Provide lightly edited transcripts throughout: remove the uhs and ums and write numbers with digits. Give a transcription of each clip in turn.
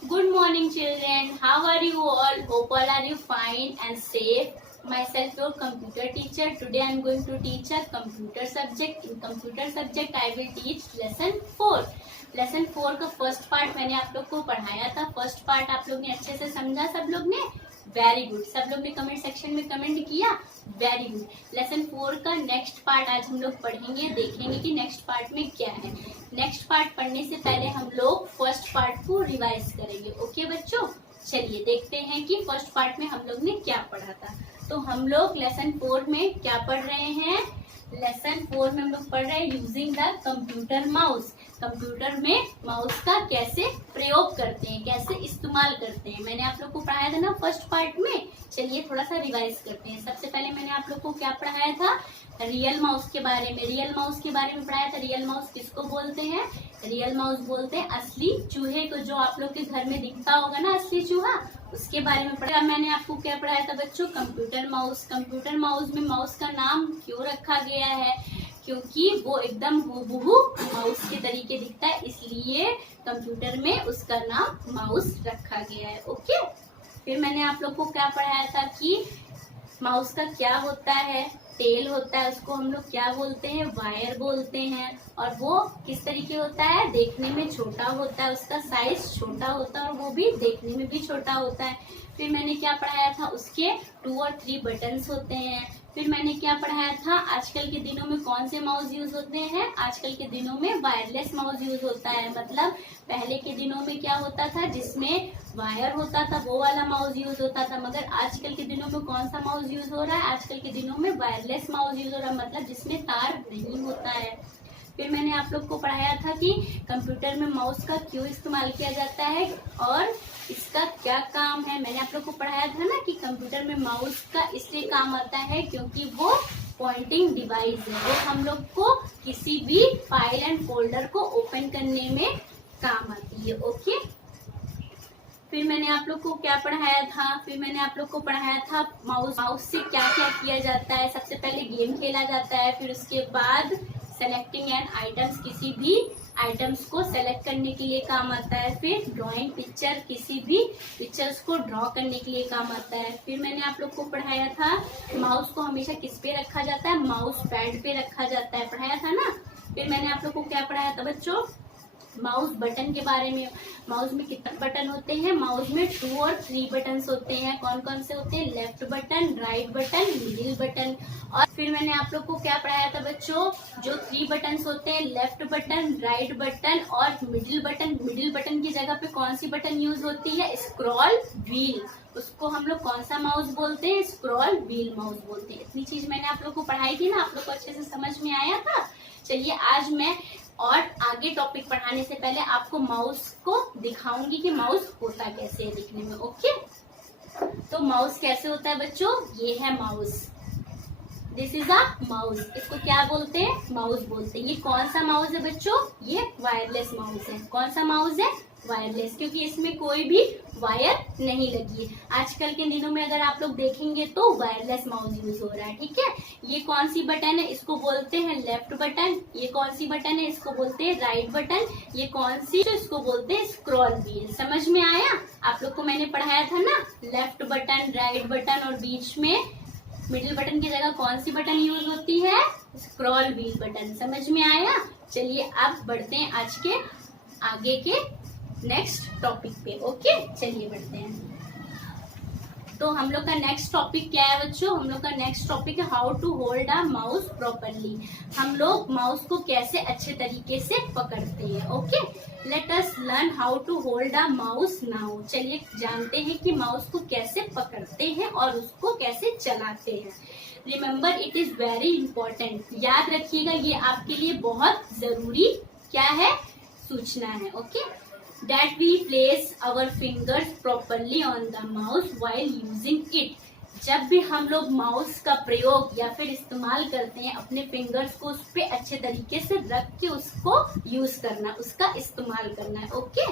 Good morning, children. How are you all? Hope all are you fine and safe. Myself, your computer teacher. Today I am going to teach a computer subject. In computer subject, I will teach lesson 4. Lesson 4 का first part मैंने आप लोग को पढ़ाया था. First part आप लोग ने अच्छे से समझा सब लोग ने? Very good. सब लोग ने कमेंट सेक्शन में कमेंट किया. Very good. लेसन 4 का नेक्स्ट पार्ट आज हम लोग पढ़ेंगे. देखेंगे कि नेक्स्ट पार्ट में क्या है. नेक्स्ट पार्ट पढ़ने से पहले हम लोग फर्स्ट पार्ट को रिवाइज करेंगे. ओके बच्चों, चलिए देखते हैं कि फर्स्ट पार्ट में हम लोग ने क्या पढ़ा था. तो हम लोग लेसन 4 में क्या पढ़ रहे हैं? लेसन 4 में हम लोग पढ़ रहे हैं using the computer mouse. Computer में माउस का कैसे प्रयोग करते हैं, कैसे इस्तेमाल करते हैं. मैंने आप लोग को पढ़ाया था ना फर्स्ट पार्ट में. चलिए थोड़ा सा रिवाइज करते हैं. सबसे पहले मैंने आप लोग को क्या पढ़ाया था? रियल माउस के बारे में. रियल माउस के बारे में पढ़ाया था. रियल माउस किसको बोलते हैं? रियल माउस बोलते हैं असली चूहे को, जो आप लोग के घर में दिखता होगा ना असली चूहा, उसके बारे में पढ़ा. मैंने आपको क्या पढ़ाया था बच्चों? Computer mouse. कंप्यूटर माउस में माउस का नाम क्यों रखा गया है? क्योंकि वो एकदम हूबहू माउस के तरीके दिखता है, इसलिए कंप्यूटर में उसका नाम माउस रखा गया है. ओके. फिर मैंने आप लोग को क्या पढ़ाया था कि माउस का क्या होता है? टेल होता है, उसको हम लोग क्या बोलते हैं? वायर बोलते हैं. और वो किस तरीके होता है? देखने में छोटा होता है, उसका साइज छोटा होता है और वो भी देखने में भी छोटा होता है. फिर मैंने क्या पढ़ाया था? उसके 2 और 3 बटन्स होते हैं. फिर मैंने क्या पढ़ाया था? आजकल के दिनों में कौन से माउस यूज होते हैं? आजकल के दिनों में वायरलेस माउस यूज होता है. मतलब पहले के दिनों में क्या होता था? जिसमें वायर होता था वो वाला माउस यूज होता था. मगर आजकल के दिनों में कौन सा माउस यूज हो रहा है? आजकल के दिनों में वायरलेस माउस यूज हो रहा है, मतलब जिसमें तार नहीं होता है. फिर मैंने आप लोग को पढ़ाया था कि कंप्यूटर में माउस का क्यों इस्तेमाल किया जाता है और इसका क्या काम है. मैंने आप लोग को पढ़ाया था ना कि कंप्यूटर में माउस का इसलिए काम आता है क्योंकि वो पॉइंटिंग डिवाइस है. वो हम लोग को किसी भी फाइल एंड फोल्डर को ओपन करने में काम आती है. ओके. फिर मैंने आप लोग को क्या पढ़ाया था? फिर मैंने आप लोग को पढ़ाया था माउस से क्या क्या किया जाता है. सबसे पहले गेम खेला जाता है. फिर उसके बाद सेलेक्टिंग एंड आइटम्स, किसी भी आइटम्स को सेलेक्ट करने के लिए काम आता है. फिर ड्राइंग पिक्चर, किसी भी पिक्चर्स को ड्रॉ करने के लिए काम आता है. फिर मैंने आप लोग को पढ़ाया था माउस को हमेशा किस पे रखा जाता है? माउस पैड पे रखा जाता है. पढ़ाया था ना. फिर मैंने आप लोग को क्या पढ़ाया था बच्चों? माउस बटन के बारे में. माउस में कितने बटन होते हैं? माउस में 2 और 3 बटन होते हैं. कौन कौन से होते हैं? Left button, right button, middle button. और फिर मैंने आप लोग को क्या पढ़ाया था बच्चों? जो 3 बटन होते हैं, लेफ्ट बटन, राइट बटन और मिडिल बटन. मिडिल बटन की जगह पे कौन सी बटन यूज होती है? Scroll wheel. उसको हम लोग कौन सा माउस बोलते हैं? स्क्रॉल व्हील माउस बोलते हैं. इतनी चीज मैंने आप लोग को पढ़ाई थी ना. आप लोग को अच्छे से समझ में आया था? चलिए आज मैं और आगे टॉपिक पढ़ाने से पहले आपको माउस को दिखाऊंगी कि माउस होता कैसे है दिखने में. ओके. तो माउस कैसे होता है बच्चों? ये है mouse. This is a mouse. इसको क्या बोलते हैं? माउस बोलते हैं. ये कौन सा माउस है बच्चों? ये वायरलेस माउस है. कौन सा माउस है? वायरलेस. क्योंकि इसमें कोई भी वायर नहीं लगी है. आजकल के दिनों में अगर आप लोग देखेंगे तो वायरलेस माउस यूज हो रहा है. ठीक है. ये कौन सी बटन है? इसको बोलते हैं लेफ्ट बटन. ये कौन सी बटन है? इसको बोलते हैं राइट बटन. ये कौन सी? तो इसको बोलते हैं स्क्रॉल व्हील. समझ में आया? आप लोग को मैंने पढ़ाया था ना लेफ्ट बटन, राइट बटन और बीच में मिडिल बटन की जगह कौन सी बटन यूज होती है? Scroll wheel button. समझ में आया? चलिए अब बढ़ते हैं आज के आगे के नेक्स्ट टॉपिक पे. ओके. चलिए बढ़ते हैं. तो हम लोग का नेक्स्ट टॉपिक क्या है बच्चों? हम लोग का नेक्स्ट टॉपिक है how to hold a mouse properly. हम लोग माउस को कैसे अच्छे तरीके से पकड़ते हैं. Okay. Let us learn how to hold a mouse now. चलिए जानते हैं कि माउस को कैसे पकड़ते हैं और उसको कैसे चलाते हैं. Remember it is very important. याद रखिएगा, ये आपके लिए बहुत जरूरी क्या है? सूचना है. Okay. That we place our fingers properly on the mouse while using it. जब भी हम लोग माउस का प्रयोग या फिर इस्तेमाल करते हैं, अपने फिंगर्स को उस पे अच्छे तरीके से रख के उसको यूज करना, उसका इस्तेमाल करना है. ओके.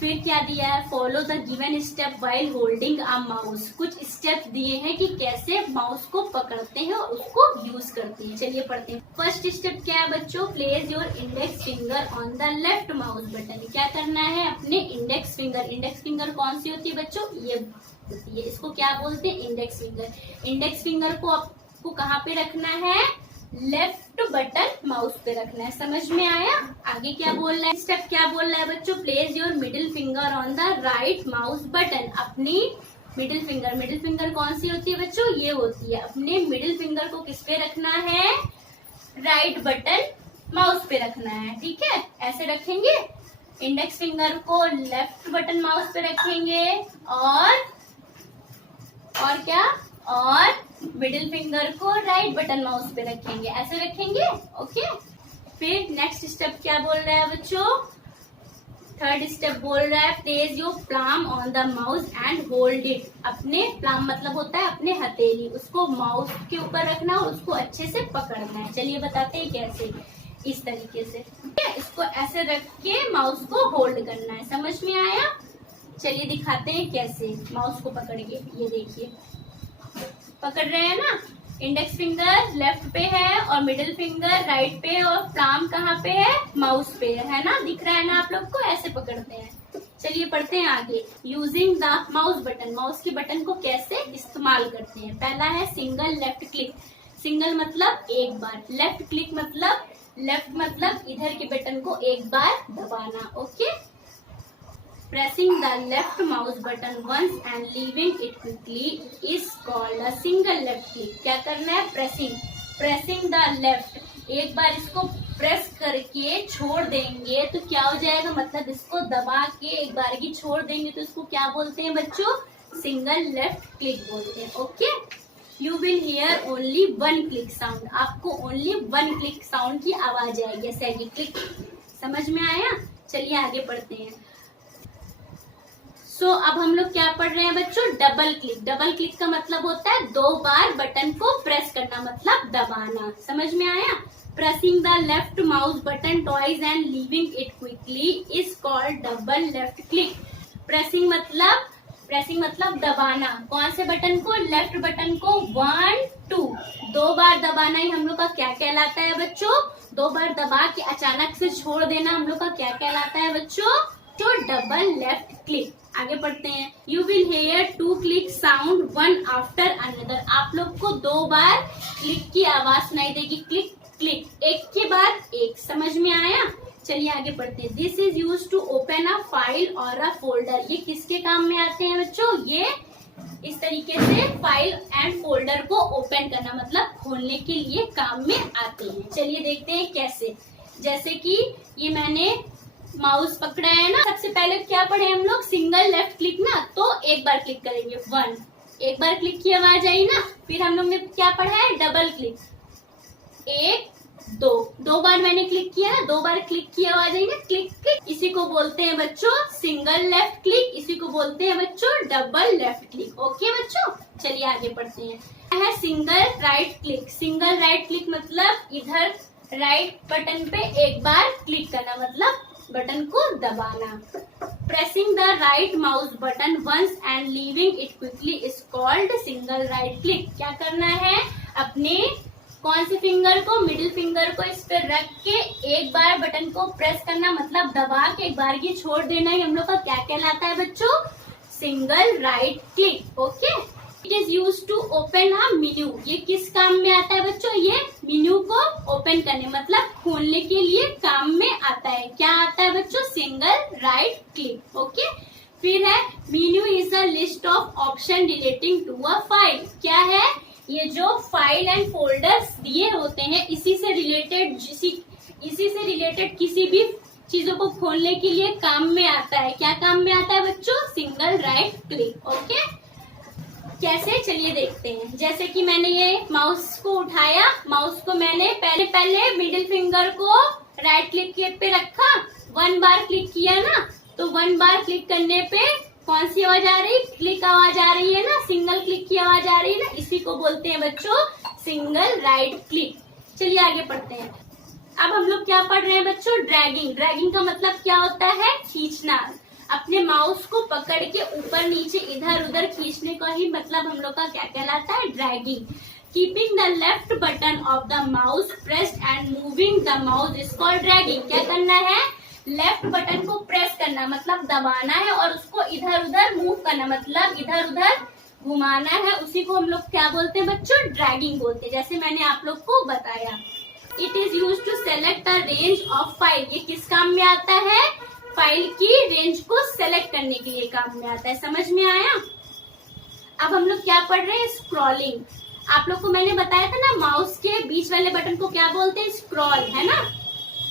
फिर क्या दिया है, follow the given step while holding a mouse. कुछ स्टेप दिए हैं कि कैसे माउस को पकड़ते हैं और उसको यूज करते हैं। चलिए पढ़ते हैं। फर्स्ट स्टेप क्या है बच्चों, place your index finger on the left mouse button. क्या करना है, अपने इंडेक्स फिंगर कौन सी होती है बच्चों, ये होती है, इसको क्या बोलते हैं, इंडेक्स फिंगर। इंडेक्स फिंगर को आपको कहाँ पे रखना है, लेफ्ट बटन माउस पे रखना है। समझ में आया। आगे क्या बोल रहा है, स्टेप क्या बोल रहा है बच्चों, place your middle finger on the right mouse button. अपनी मिडिल फिंगर कौन सी होती है बच्चों, ये होती है। अपने मिडिल फिंगर को किस पे रखना है, राइट बटन माउस पे रखना है। ठीक है, ऐसे रखेंगे। इंडेक्स फिंगर को लेफ्ट बटन माउस पे रखेंगे और क्या, और मिडिल फिंगर को राइट बटन माउस पे रखेंगे, ऐसे रखेंगे। ओके, फिर नेक्स्ट स्टेप क्या बोल रहा है बच्चों, थर्ड स्टेप बोल रहा है place your plum on the mouse and hold it. अपने प्लम मतलब होता है अपने हथेली, उसको माउस के ऊपर रखना और उसको अच्छे से पकड़ना है। चलिए बताते हैं कैसे, इस तरीके से। ठीक है, इसको ऐसे रख के माउस को होल्ड करना है। समझ में आया। चलिए दिखाते हैं कैसे, माउस को पकड़ के, ये देखिए पकड़ रहे हैं ना। इंडेक्स फिंगर लेफ्ट पे है और मिडिल फिंगर राइट पे और प्लम कहाँ पे है, माउस पे है ना, दिख रहा है ना आप लोग को, ऐसे पकड़ते हैं। चलिए पढ़ते हैं आगे। Using the mouse button, mouse के बटन को कैसे इस्तेमाल करते हैं। पहला है सिंगल लेफ्ट क्लिक। सिंगल मतलब एक बार, लेफ्ट क्लिक मतलब इधर के बटन को एक बार दबाना। Okay, pressing the left mouse button once and leaving it quickly is called a single left click। क्या करना है, pressing the left, एक बार इसको प्रेस करके छोड़ देंगे तो क्या हो जाएगा, मतलब इसको दबा के एक बार की छोड़ देंगे तो इसको क्या बोलते हैं बच्चों, सिंगल लेफ्ट क्लिक बोलते हैं। Okay, you will hear only one click sound. आपको ओनली वन क्लिक साउंड की आवाज आएगी, ऐसे आएगी क्लिक। समझ में आया। चलिए आगे पढ़ते हैं। अब हम लोग क्या पढ़ रहे हैं बच्चों, डबल क्लिक। डबल क्लिक का मतलब होता है दो बार बटन को प्रेस करना, मतलब दबाना। समझ में आया। Pressing the left mouse button twice and leaving it quickly is called double left click. Pressing मतलब दबाना। कौन से बटन को, लेफ्ट बटन को 1 2 दो बार दबाना ही हम लोग का क्या कहलाता है बच्चों, दो बार दबा के अचानक से छोड़ देना हम लोग का क्या कहलाता है बच्चों, तो डबल लेफ्ट क्लिक। आगे पढ़ते हैं। You will hair 2 click sound one after another. आप लोग को दो बार क्लिक की आवाज सुनाई देगी, क्लिक क्लिक, एक के बाद एक। समझ में आया। चलिए आगे पढ़ते हैं। This is use to open a file or a folder. ये किसके काम में आते हैं बच्चों, ये इस तरीके से फाइल एंड फोल्डर को ओपन करना मतलब खोलने के लिए काम में आते हैं। चलिए देखते हैं कैसे। जैसे कि ये मैंने माउस पकड़ा है ना, सबसे पहले क्या पढ़े हम लोग, सिंगल लेफ्ट क्लिक ना, तो एक बार क्लिक करेंगे 1, एक बार क्लिक की आवाज आई ना। फिर हम लोग ने क्या पढ़ा है, डबल क्लिक, 1 2, दो बार मैंने क्लिक किया ना, दो बार क्लिक की आवाज आई ना, क्लिक क्लिक। इसी को बोलते हैं बच्चों सिंगल लेफ्ट क्लिक, इसी को बोलते हैं बच्चों डबल लेफ्ट क्लिक। ओके बच्चों, चलिए आगे पढ़ते हैं। है single right click. Single right click मतलब इधर राइट बटन पे एक बार क्लिक करना, मतलब बटन को दबाना। Pressing the right mouse button once and leaving it quickly is called single right click. क्या करना है, अपने कौन से फिंगर को, मिडिल फिंगर को इस पे रख के एक बार बटन को प्रेस करना, मतलब दबा के एक बार की छोड़ देना ही हम लोग का क्या कहलाता है बच्चों, single right click. Okay, it is use to open a menu. ये किस काम में आता है बच्चों, ये मेन्यू को ओपन करने मतलब खोलने के लिए काम में आता है। क्या आता है बच्चों, सिंगल राइट क्लिक। ओके, फिर है menu is a list of option relating to a file. क्या है, ये जो फाइल एंड फोल्डर्स दिए होते हैं इसी से रिलेटेड किसी भी चीजों को खोलने के लिए काम में आता है। क्या काम में आता है बच्चों, सिंगल राइट क्लिक। ओके, कैसे, चलिए देखते हैं। जैसे कि मैंने ये माउस को उठाया, माउस को मैंने पहले मिडिल फिंगर को राइट क्लिक पे रखा, 1 बार क्लिक किया ना, तो 1 बार क्लिक करने पे कौन सी आवाज आ रही, क्लिक आवाज आ रही है ना, सिंगल क्लिक की आवाज आ रही है ना, इसी को बोलते हैं बच्चों सिंगल राइट क्लिक। चलिए आगे पढ़ते हैं। अब हम लोग क्या पढ़ रहे हैं बच्चों, ड्रैगिंग। ड्रैगिंग का मतलब क्या होता है, खींचना। अपने माउस को पकड़ के ऊपर नीचे इधर उधर खींचने का ही मतलब हम लोग का क्या कहलाता है, dragging. Keeping the left button of the mouse pressed and moving the mouse is called dragging. क्या करना है, लेफ्ट बटन को प्रेस करना मतलब दबाना है और उसको इधर उधर मूव करना मतलब इधर उधर घुमाना है, उसी को हम लोग क्या बोलते हैं बच्चों, ड्रैगिंग बोलते हैं, जैसे मैंने आप लोग को बताया। It is use to select the range of file. ये किस काम में आता है, फाइल की रेंज को सेलेक्ट करने के लिए काम में आता है। समझ में आया। अब हम लोग क्या पढ़ रहे हैं, स्क्रॉलिंग। आप लोग को मैंने बताया था ना, माउस के बीच वाले बटन को क्या बोलते हैं, स्क्रॉल, है ना।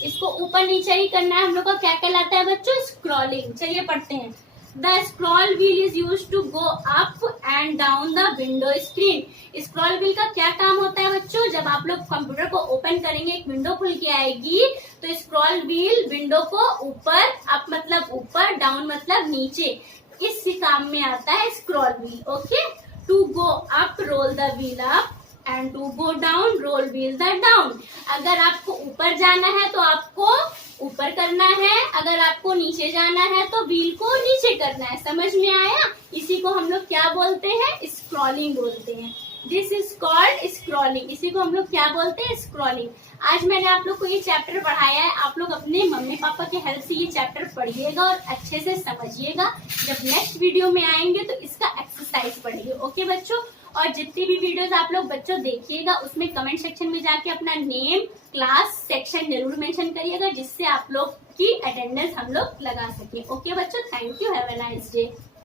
इसको ऊपर नीचे ही करना है, हम लोग का क्या कहलाता है बच्चों, स्क्रॉलिंग। चलिए पढ़ते हैं। The scroll wheel is use to go up and down the window screen. Scroll wheel का क्या काम होता है बच्चों, जब आप लोग कंप्यूटर को ओपन करेंगे एक विंडो खुल के आएगी, तो स्क्रॉल व्हील विंडो को ऊपर, अप मतलब ऊपर, डाउन मतलब नीचे, इस काम में आता है scroll wheel. Okay, to go up roll the wheel up and to go down roll wheel the down. अगर आपको ऊपर जाना है तो आपको ऊपर करना है, अगर आपको नीचे जाना है तो व्हील को नीचे करना है। समझ में आया। इसी को हम लोग क्या बोलते हैं, स्क्रॉलिंग बोलते हैं। This is called scrolling. इसी को हम लोग क्या बोलते हैं, स्क्रॉलिंग। आज मैंने आप लोग को ये चैप्टर पढ़ाया है, आप लोग अपने मम्मी पापा के हेल्प से ये चैप्टर पढ़िएगा और अच्छे से समझिएगा। जब नेक्स्ट वीडियो में आएंगे तो इसका एक्सरसाइज पढ़िए। ओके बच्चों, और जितनी भी वीडियोस आप लोग बच्चों देखिएगा उसमें कमेंट सेक्शन में जाके अपना नेम, क्लास, सेक्शन जरूर मेंशन करिएगा, जिससे आप लोग की अटेंडेंस हम लोग लगा सके। ओके बच्चों, thank you, have a nice day.